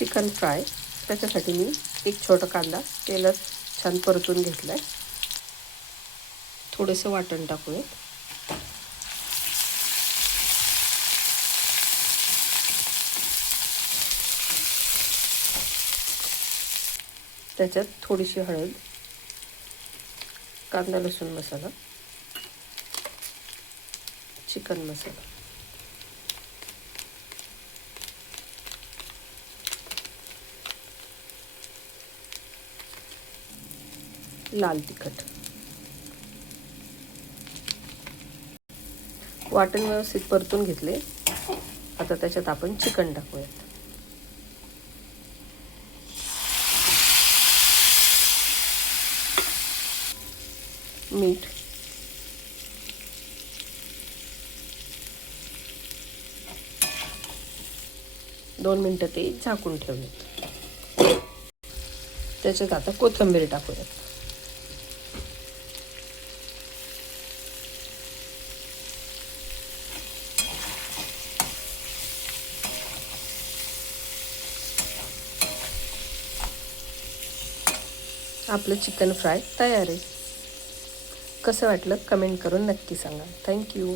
Chicken fry, त्याच्यासाठी मी एक छोटा कांदा तेलात छान परतून घेतला आहे. थोडंसं वाटण टाकूया. त्याच्यात थोडीशी हळद, कांदा लसूण मसाला, चिकन मसाला, लाल तिखट, वाटण व्यवस्थित परतून घेतले. आता त्याच्यात आपण चिकन टाकूयात. मीठ, दोन मिनिटं ते झाकून ठेवूयात. त्याच्यात आता कोथिंबीर टाकूयात. आपलं चिकन फ्राय तयार आहे. कसं वाटलं कमेंट करून नक्की सांगा. थँक्यू.